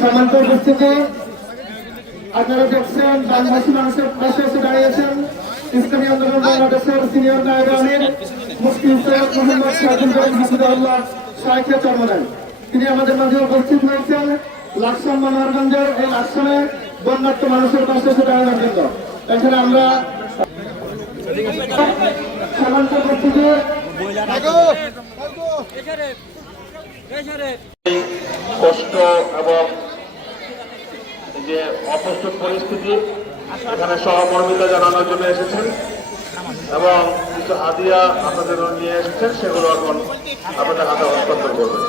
সম্মানিত উপস্থিতি, আপনারা দেখছেন বাংলাদেশি মানুষের পাশে এসে দাঁড়িয়েছেন ইসলামী আন্দোলন বাংলাদেশের সিনিয়র নায়েব আমির মুফতি সৈয়দ মোহাম্মদ শাহিদুল করিম হাফিজাহুল্লাহ শাইখে চরমনাই। তিনি আমাদের মাঝে উপস্থিত হয়েছেন লাকসাম মনোহরগঞ্জের এই লাকসামে বন্যার্থ মানুষের পাশে এসে দাঁড়ানোর জন্য। এখানে আমরা সম্মানিত উপস্থিতি কষ্ট এবং যে অপ্রস্তুত পরিস্থিতি এখানে সহমর্মিতা জানানোর জন্য এসেছেন এবং কিছু হাদিয়া আপনাদের নিয়ে এসেছেন, সেগুলো এখন আপনাদের হাতে হস্তান্তর করবেন।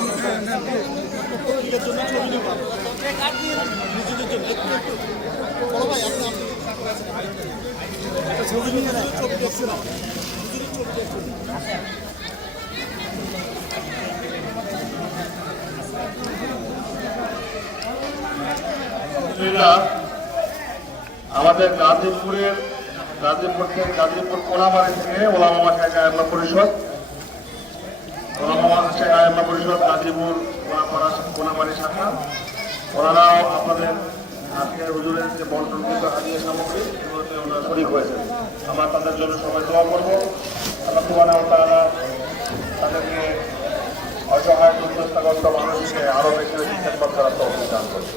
আমাদের গাজীপুর কোনাবাড়ি থেকে ওলামা শাখা আইমা পরিষদ গাজীপুর কোনাবাড়ি শাখা, ওনারাও আপনাদের আজকে হুজুরের যে বন্টনকৃত হাদিয়া সামগ্রী এগুলোতে ওনারা শরীক হয়েছেন। আমরা তাদের জন্য সবাই দোয়া করবো। আল্লাহ সুবহানাহু ওয়া তাআলা তাদেরকে অসহায় দুর্দশাগ্রস্ত মানুষকে আরো বেশি বেশি খেদমত করার তৌফিক দান করবে।